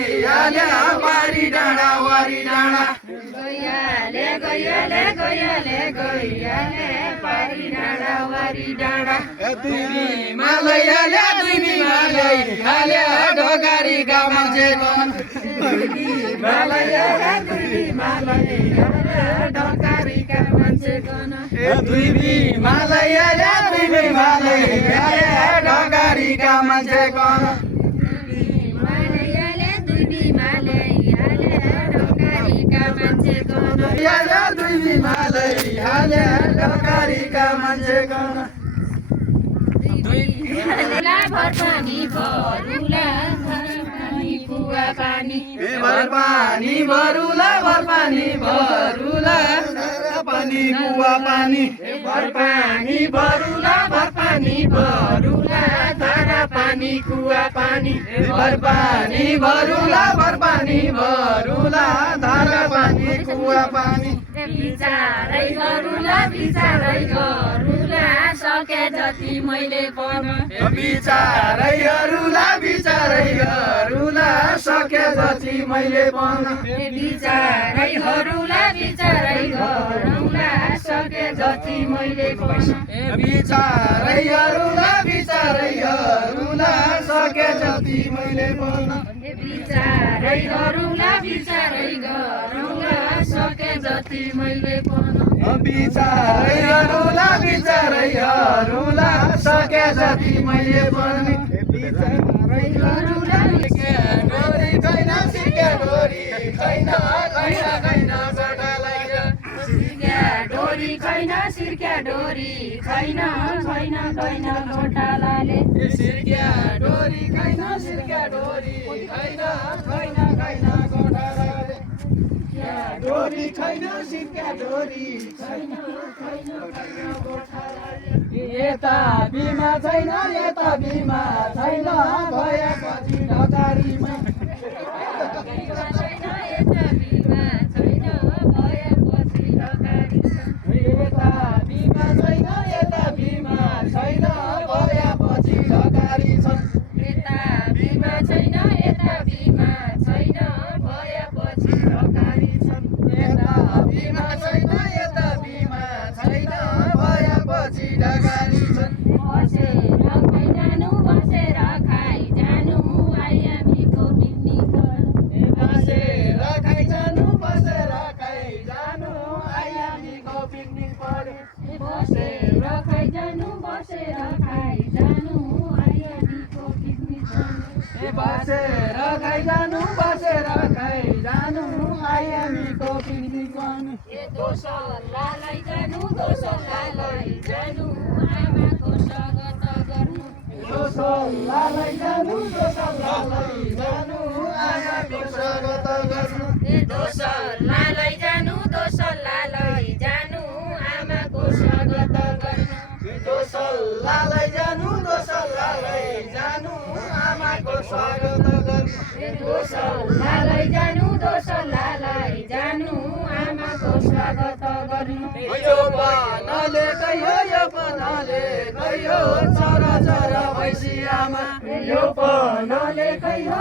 आल्या बारी डाँडा वारी डाँडा गैयाले गैयाले गैयाले गैयाले पारी डाँडा वारी डाँडा दुई बिमालै आल्या दुई बिमालै आल्या ढोकारीका मान्छे गन दुई बिमालै आल्या दुई बिमालै आल्या ढोकारीका मान्छे गन दुई बिमालै आल्या दुई बिमालै आल्या ढोकारीका मान्छे गन आल्या दुई बिमालै आल्या ढोकारीका मान्छे गन भरुला भर पानी भरुला पानी कुवा पानी भर पानी भरुला भर पानी भरुला पानी कुवा पानी भर पानी भरुला भर पानी भरुला धारा पानी कुवा पानी भर पानी भरुला भर पानी भरुला धारा पानी कुवा पानी बिचारै गरुला सके जति मैले पर्न बिचारैहरूलाई बिचारैहरूलाई सके जति मैले पाउन बिचारैहरूलाई सके जति मैले पर्न बिचारैहरूलाई बिचारैहरूलाई सके जति मैले पाउन बिचारैहरूलाई सके जति मैले पर्न बिचारैहरूलाई बिचारैहरूलाई सके जति मैले पर्ने डोरी छैन सिक्या डोरी छैन छैन गोठालाई डोरी छैन सिर्क्या डोरी छैन घोटालाले सिर्क्या डोरी छैन सिर्क्या डोरी छैन गोठालाले डोरी छैन सिक्या डोरी छैन यता बिमा छैन भएपछि ढकारीमा यता बिमा छैन भएपछि ढकारी छन् यता बिमा छैन भएपछि ढकारी छन् यता बिमा छैन भएपछि ढकारी छन् बसेर खाइ जानु आयामीको पिकनिक बसेर खाइ जानु आयामीको पिकनिक पऱ्यो बसेर खाइ जानु आयामीको पिकनिक बसेर खाइ जानु आयामीको पिकनिक गर्नु दोसल्लालाई जानु आमाको स्वागत गर्नु दोसल्लालाई जानु आयाको स्वागत गर्नु दोसल्लालाई जानु आमाको स्वागत गर्नु दोसल्लालाई जानु आमाको स्वागत गर्नु दोसल्लालाई जानु आमाको स्वागत गर्नु यो पनाले कहियो चरा चरा भैँसी आमा यो पनाले कहियो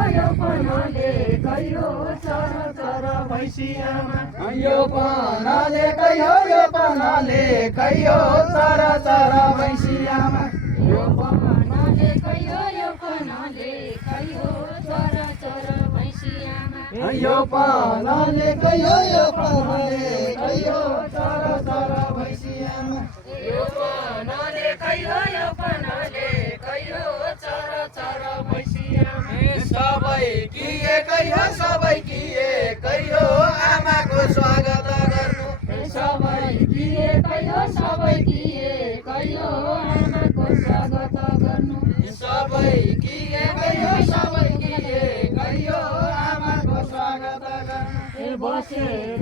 चरा चरा भैँसी आमा यो पनाले कहियो चरा चरा भैँसी आमा यो पनाले कहियो चरा चरा भैँसी आमा यो पनाले कहियो चरा चरा भैँसी आमा यो पनाले कहियो चरा चरा भैँसी आमा सबै कि एकै हो आमाको स्वागत गर्नु सबै कि एकै हो आमाको स्वागत गर्नु सबै कि एकै हो आमाको स्वागत गर्नु बसेर